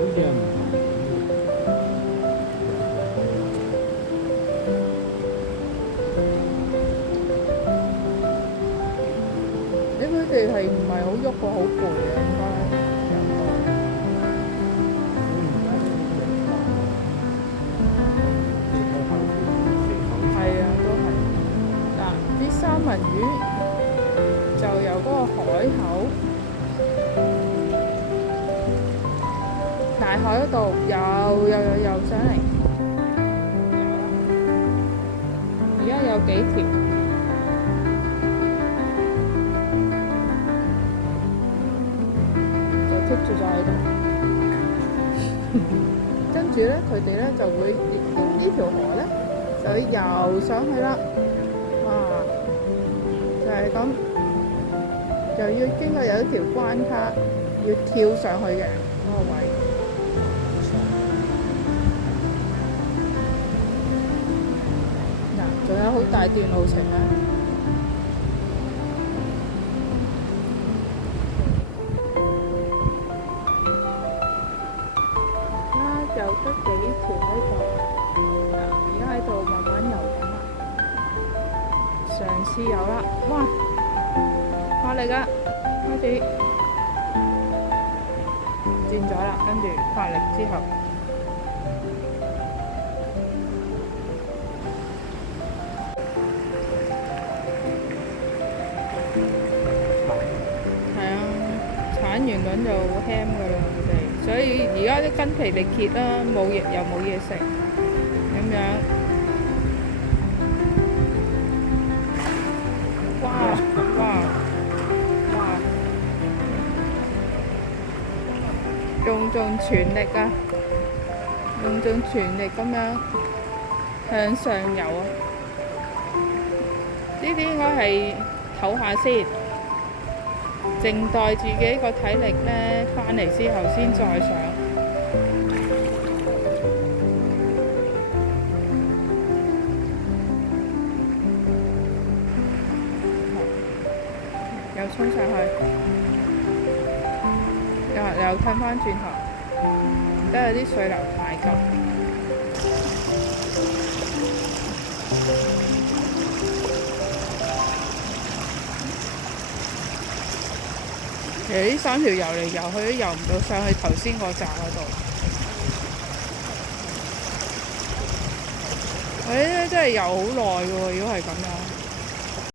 好似係唔同款你佢哋係唔係好喐過，好攰啊？應該人多。係啊，都係。嗱，啲三文魚就由嗰個海口大海嗰度游上嚟，而家有幾條就棘住咗喺度，跟住咧佢哋咧就會經呢條河咧就會游上去啦，哇！就係咁，就要經過有一條關卡，要跳上去嘅嗰個位。嗱，仲有好大段路程啊！游得幾條喺度，而家喺度慢慢游緊啦，嘗試游啦，哇！發力㗎，開始轉咗啦，跟住發力之後，係啊，鏟完輪就輕㗎啦，佢哋，所以而家都筋疲力竭啦，冇嘢又冇嘢食，咁樣，哇哇哇！用盡全力啊！用盡全力咁樣向上游啊！呢啲應該係唞下先，靜待自己個體力呢返嚟之後先再上。又衝上去，又褪返轉頭，唔得啊！啲水流太急。其實呢三條游嚟游去都游唔到上去頭先個站嗰度。真係游好耐嘅喎，如果係咁樣。